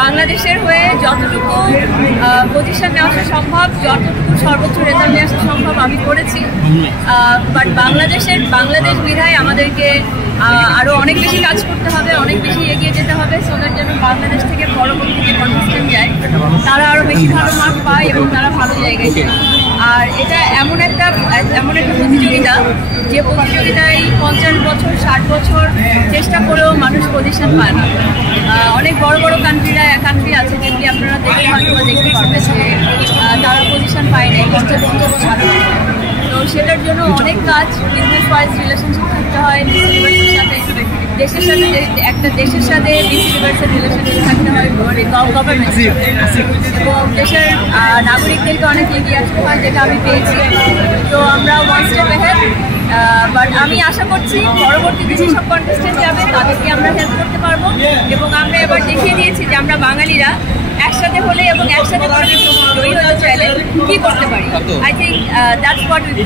বাংলাদেশের হয়ে যতটুকু পজিশন নেওয়া সম্ভব, যতটুকু সর্বোচ্চ রেজাল্ট নিয়ে আসা সম্ভব আমি করেছি। বাট বাংলাদেশ বিধায় আমাদেরকে আরও অনেক বেশি কাজ করতে হবে, অনেক বেশি এগিয়ে যেতে হবে, সোনার জন্য বাংলাদেশ থেকে পরবর্তী যে কন্টেস্টেন্ট যায় তারা আরও বেশি ভালো মার্ক পায় এবং তারা ভালো জায়গায় যায়। আর এটা এমন একটা প্রতিযোগিতা যে প্রতিযোগিতায় 50 বছর 60 বছর চেষ্টা করেও মানুষ পজিশন পায় না। অনেক বড় বড় কান্ট্রি আছে যেগুলি আপনারা দেখতে পারবেন যে তারা পজিশন পায় না, চেষ্টা করতে সাথে। তো সেটার জন্য অনেক কাজ, বিজনেস ওয়াইজ রিলেশনশিপ থাকতে হয় দেশের সাথে, একটা দেশের সাথে মিস ইউনিভার্সের রিলেশনশিপ থাকতে হয় গভর্নমেন্ট এবং দেশের নাগরিকদেরকে অনেক এগিয়ে আসতে হয়, যেটা আমি পেয়েছি। তো আমরা ওয়ান স্টেপ অ্যাহেড। বাট আমি আশা করছি পরবর্তীতে যেসব কন্টেস্টেন্ট যাবে তাদেরকে আমরা হেল্প করতে পারবো এবং আমরা এবার দেখিয়ে দিয়েছি যে আমরা বাঙালিরা একসাথে হলে এবং একসাথে জয়ী হতে চাইলে কি করতে পারি। I think that's what we do.